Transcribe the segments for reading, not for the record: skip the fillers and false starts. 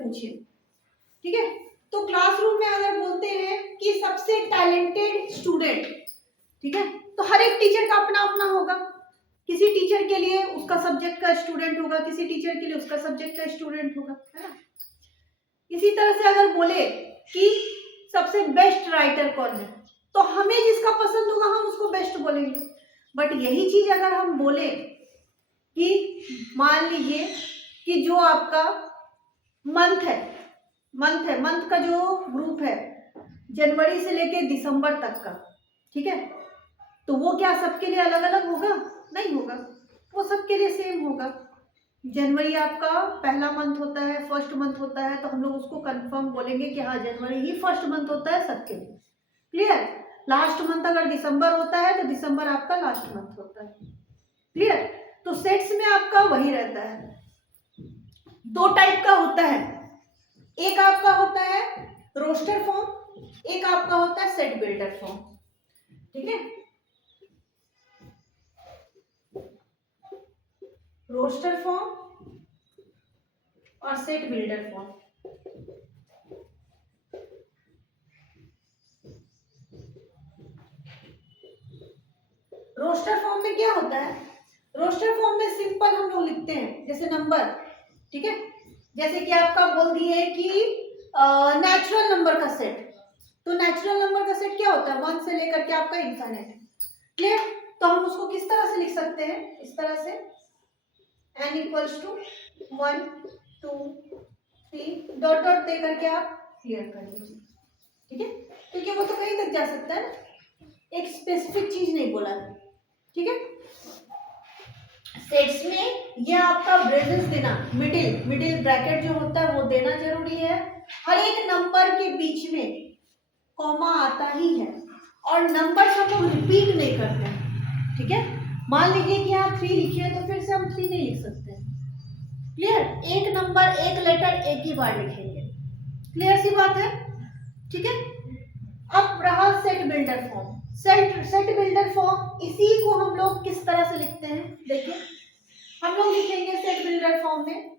पूछे, ठीक है। तो क्लासरूम में अगर बोलते हैं कि सबसे टैलेंटेड स्टूडेंट, ठीक है, तो हर एक टीचर का अपना अपना होगा। किसी टीचर के लिए उसका सब्जेक्ट का स्टूडेंट होगा, किसी टीचर के लिए उसका सब्जेक्ट का स्टूडेंट होगा, है ना। इसी तरह से अगर बोले कि सबसे बेस्ट राइटर कौन है, तो हमें जिसका पसंद होगा हम उसको बेस्ट बोलेंगे। बट यही चीज अगर हम बोले कि मान लीजिए कि जो आपका मंथ का जो ग्रुप है जनवरी से लेके दिसंबर तक का, ठीक है, तो वो क्या सबके लिए अलग अलग होगा? नहीं होगा, वो सबके लिए सेम होगा। जनवरी आपका पहला मंथ होता है, फर्स्ट मंथ होता है, तो हम लोग उसको कंफर्म बोलेंगे कि हाँ जनवरी ही फर्स्ट मंथ होता है सबके लिए। क्लियर? लास्ट मंथ अगर दिसंबर होता है तो दिसंबर आपका लास्ट मंथ होता है। क्लियर? तो सेट्स में आपका वही रहता है। दो टाइप का होता है, एक आपका होता है रोस्टर फॉर्म, एक आपका होता है सेट बिल्डर फॉर्म, ठीक है। रोस्टर फॉर्म और set builder form. Roster form में क्या होता है? रोस्टर फॉर्म में सिंपल हम लोग लिखते हैं जैसे नंबर, ठीक है। जैसे कि आपका बोल दिए कि नेचुरल नंबर का सेट, तो नेचुरल नंबर का सेट क्या होता है? 1 से लेकर के आपका इनफाइनाइट। क्लियर? तो हम उसको किस तरह से लिख सकते हैं? इस तरह से n equals to 1 2 3 dot dot दे करके आप क्लियर कर लीजिए, ठीक है। क्योंकि वो तो कहीं तक जा सकता है ना, एक स्पेसिफिक चीज नहीं बोला है, ठीक है। सेट्स में ये आपका ब्रेसेस देना, मिडिल ब्रैकेट जो होता है वो देना जरूरी है। हर एक नंबर के बीच में कॉमा आता ही है, और नंबर हम लोग रिपीट नहीं करते हैं, ठीक है। मान लीजिए कि यहाँ 3 लिखिए तो फिर से हम 3 नहीं लिख सकते। क्लियर? एक नंबर एक लेटर एक ही बार लिखेंगे। क्लियर सी बात है, ठीक है। अब रहा set builder form. Set builder form, इसी को हम लोग किस तरह से लिखते हैं? देखिए हम लोग लिखेंगे सेट बिल्डर फॉर्म में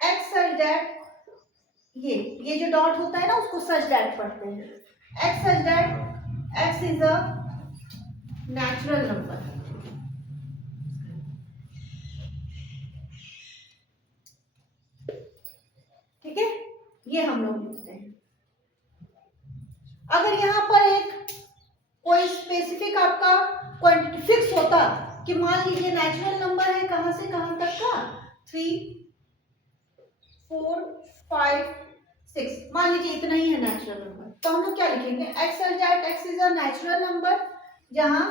x सच दैट, ये जो डॉट होता है ना उसको सच दैट पढ़ते हैं। x such that x is a natural number, ठीक है, ये हम लोग लिखते हैं। अगर यहाँ पर एक कोई स्पेसिफिक आपका क्वांटिटी फिक्स होता कि मान लीजिए नेचुरल नंबर है कहां से कहां तक का 3 4 5 6, मान लीजिए इतना ही है नेचुरल नंबर, तो हम लोग क्या लिखेंगे? x such that x is a natural number जहां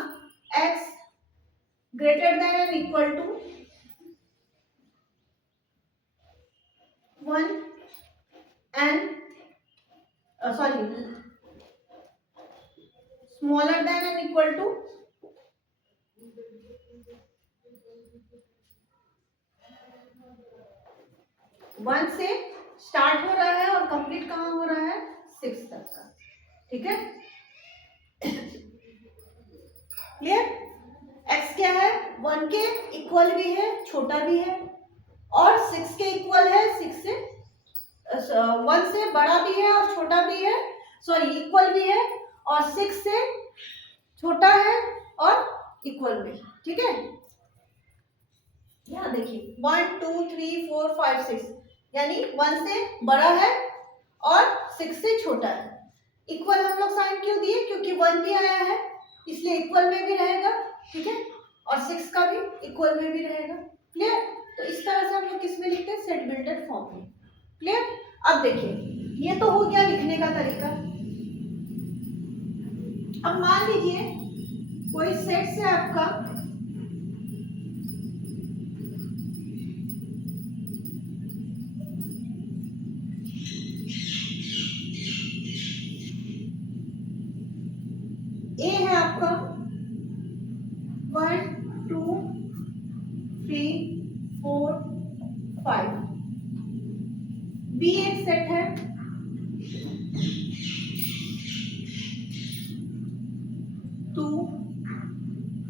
x greater than and equal to 1 and smaller than and equal to 1 से स्टार्ट हो रहा है और कंप्लीट कहां हो रहा है? 6 तक का, ठीक है। क्लियर? x क्या है? 1 के इक्वल भी है, छोटा भी है, और 6 के इक्वल है, 6 से 1 से बड़ा भी है और छोटा भी है, सॉरी इक्वल भी है, और 6 से छोटा है और इक्वल भी, ठीक है। यहाँ देखिए 1 2 3 4 5 6, यानी 1 से बड़ा है और 6 से छोटा है। इक्वल हम लोग साइन क्यों दिए? क्योंकि 1 भी आया है इसलिए इक्वल में भी रहेगा, ठीक है, और 6 का भी इक्वल में भी रहेगा। क्लियर? तो इस तरह से हम लोग किस में लिखते हैं? सेट बिल्डर फॉर्म में। क्लियर? अब देखिए ये तो हो गया लिखने का तरीका। अब मान लीजिए कोई सेट से आपका ए है आपका 1 2 3 4 5, बी एक सेट है 2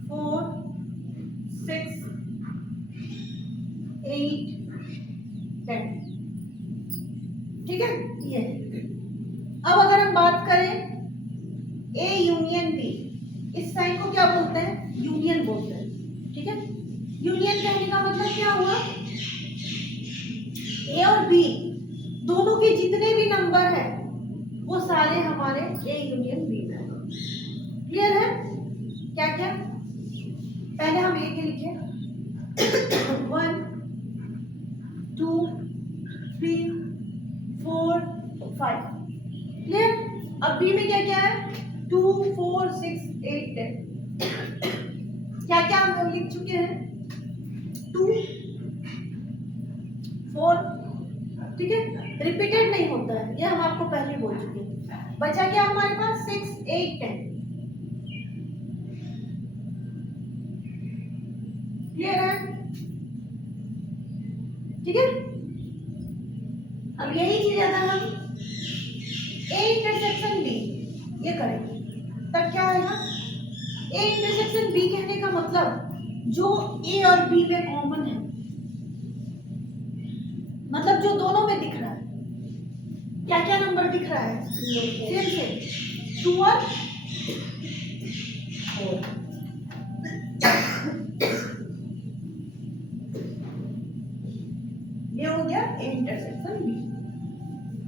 4 6 8 10, ठीक है, ये। अब अगर हम बात करें ए यूनियन बी, इस साइन को क्या बोलते हैं? यूनियन बोलते हैं। ठीक है, यूनियन कहने का मतलब क्या हुआ? ए और बी दोनों के जितने भी नंबर है वो सारे हमारे ए यूनियन बी में। क्लियर है? क्या क्या? पहले हम ए के लिखे 1 2 3 4 5। क्लियर? अब बी में क्या क्या है? 2 4 6 8 10। क्या क्या हम लोग लिख चुके हैं? 2 4। ठीक है, रिपीटेड नहीं होता है, ये हम आपको पहले बोल चुके हैं। बचा क्या हमारे पास? 6 8 10। क्लियर है? ठीक है, अब यही चीज अगर हम ए इंटरसेक्शन बी ये करेंगे तब क्या आएगा? ए इंटरसेक्शन बी कहने का मतलब जो ए और बी में कॉमन है, मतलब जो दोनों में दिख रहा है। क्या क्या नंबर दिख रहा है? सेम सेम 2 और 4। ये हो गया ए इंटरसेक्शन बी।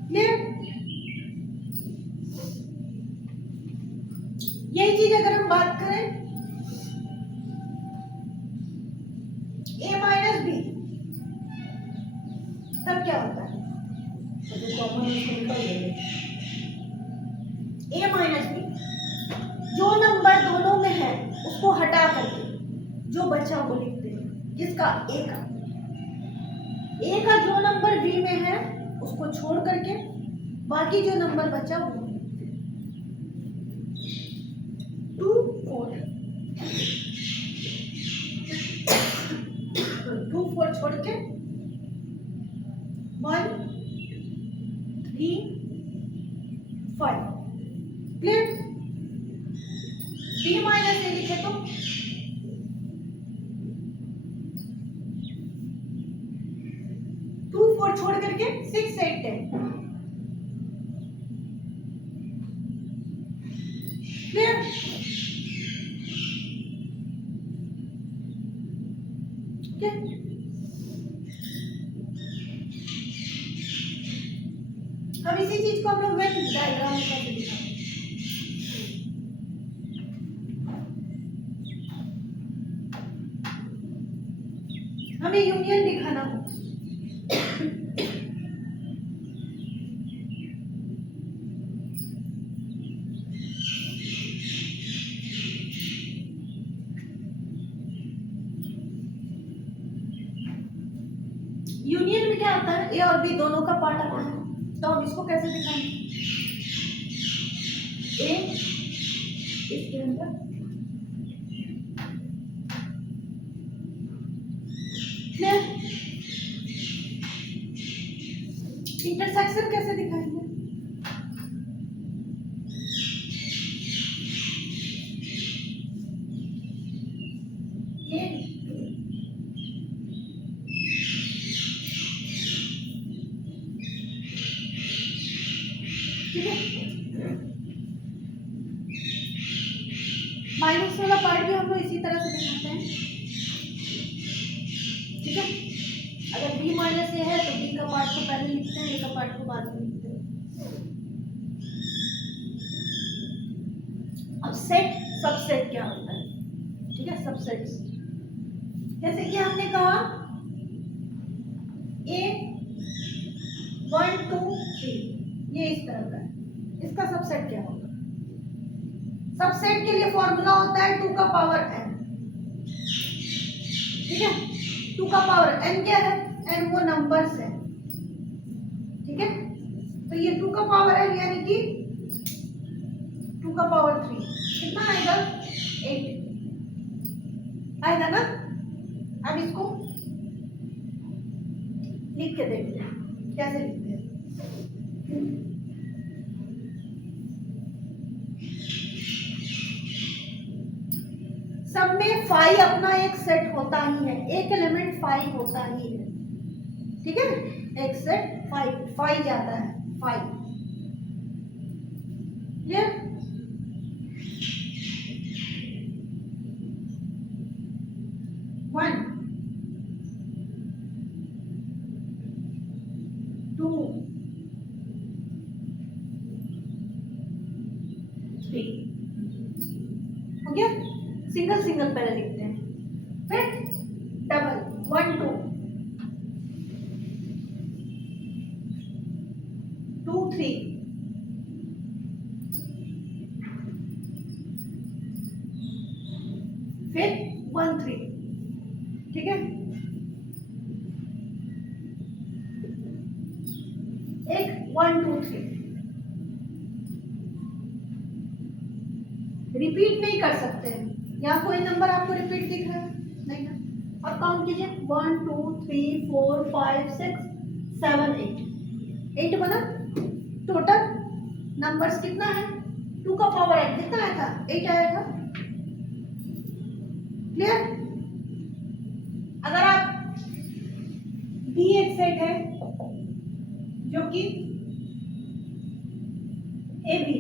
क्लियर? यही चीज अगर हम बात करें ए माइनस बी, तब क्या होता है? ए माइनस बी, जो नंबर दोनों में है उसको हटा करके जो बचा वो लिखते हैं। किसका? ए का। ए का जो नंबर बी में है उसको छोड़ करके बाकी जो नंबर बचा वो 2 4 2 4 छोड़ के 1 3 5। क्लियर? बी माइनस ए लिखे तो 2 4 छोड़ करके 6 8 10। क्लियर? अब इसी चीज को हम लोग वेन डायग्राम में कैसे दिखाएंगे? हमें यूनियन दिखाना हो, यूनियन में क्या आता है? ए और बी दोनों का पार्ट आता है, तो हम इसको कैसे दिखाएंगे? ए इसके अंदर इंटरसेक्शन कैसे दिखाएंगे? ये ठीक है, माइनस वाला पार्ट भी हम लोग इसी तरह से दिखाते हैं। ठीक है, अगर बी माइनस ए है तो बी का पार्ट को पहले लिखते हैं, ए का पार्ट को बाद में लिखते हैं। अब सेट सबसेट क्या होता है? ठीक है, सबसेट जैसे कि हमने कहा ए 1 2 3 ये इस तरह का है, इसका सबसेट क्या होगा? सबसेट के लिए फॉर्मूला होता है 2 का पावर n। ठीक है, 2 का पावर n क्या है? n वो नंबर्स है। ठीक है, तो ये 2 का पावर n यानी कि 2 का पावर 3 कितना आएगा? 8 आएगा ना? अब इसको लिख के देखते हैं कैसे लिखते हैं। सब में 5 अपना एक सेट होता ही है, एक एलिमेंट 5 होता ही है। ठीक है, एक्स सेट 5, 5 जाता है 5। क्लियर? One, two, three. हो गया? सिंगल सिंगल पहले लिखते हैं, फिर डबल, 1 2 2 3 फिर 1 3। ठीक है? एक 1 2 3 रिपीट नहीं कर सकते हैं। यहाँ कोई नंबर आपको रिपीट दिख रहा है? नहीं ना। अब काउंट कीजिए, 1 2 3 4 5 6 7 8। 8 बना। टोटल नंबर्स कितना है? 2 का पावर 8 कितना आया था? 8 आया था। क्लियर? अगर आप बी एक सेट है जो कि ए बी,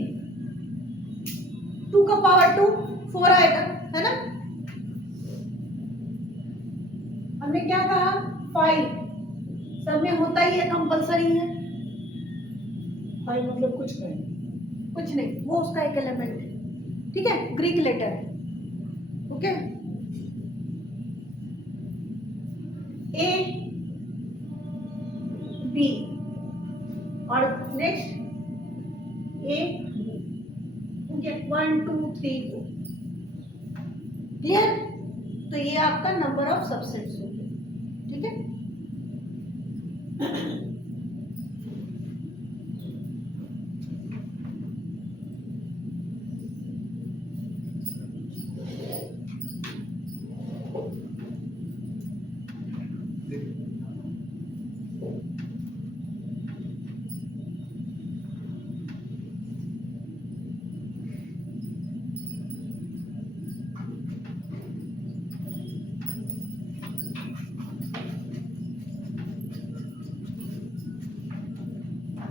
2 का पावर 2 4 आएगा, है ना? हमने क्या कहा? 5 सब में होता ही है, कंपलसरी है। 5 मतलब कुछ नहीं, कुछ नहीं, वो उसका एक एलिमेंट है। ठीक है? ग्रीक लेटर है। ओके? ए बी और next A B. Okay, 1 2 3 4। Clear? तो ये आपका नंबर ऑफ सबसेट्स हो गया। ठीक है?